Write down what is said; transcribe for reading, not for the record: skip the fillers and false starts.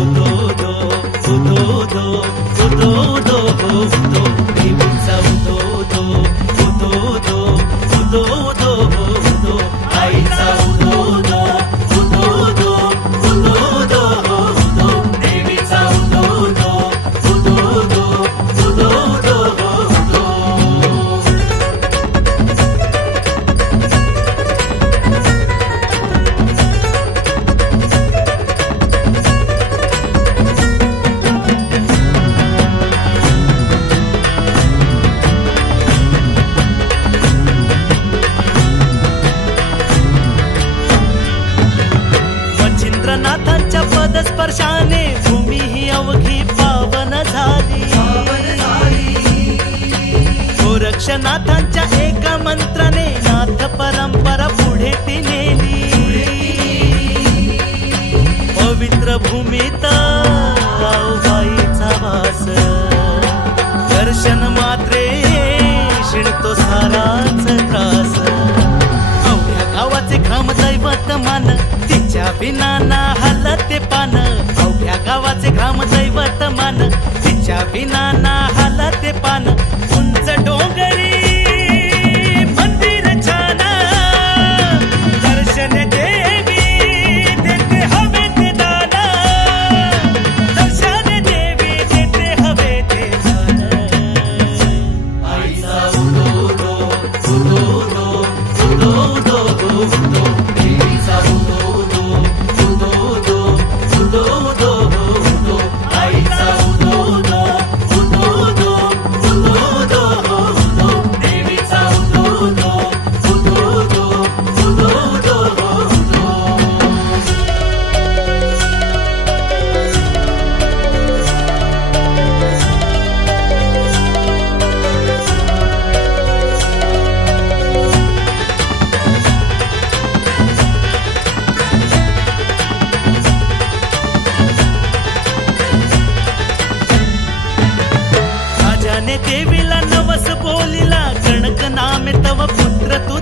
उदो दो उदो दो उदो दो उदो देवीचा उदो दो उदो दो उदो दो उदो आईचा उदो दो उदो दो उदो दो उदो देवीचा उदो दो उदो दो उदो दो उदो नाथांच्या पदस्पर्शाने भूमी ही अवघी पावन झाली गोरक्षनाथांच्या एका मंत्राने नाथ परंपरा पुढे ती नेली पवित्र भूमीत आऊबाईचा वास दर्शन मात्रे शिणतो साराच त्रास अवघ्या गावाचे ग्रामदैवत मान तिच्या विना ना हलते पान अवघ्या गावाचे ग्रामदैवत मान तिच्या विना ना हलते पान उंच डोंगरी मंदिर छान दर्शन देवी देते हवे ते दान दर्शन देवी देते हवे ते दान आईचा उदो दो उदो दो उदो दो उदो देवीचा उदो दो उदो दो उदो आईचा उदो दो उदो दो उदो दो उदो देवीचा उदो दो उदो दो उदो दो उदो राजाने देवीला नवस बोलिला कणक नामे तव पुत्र तू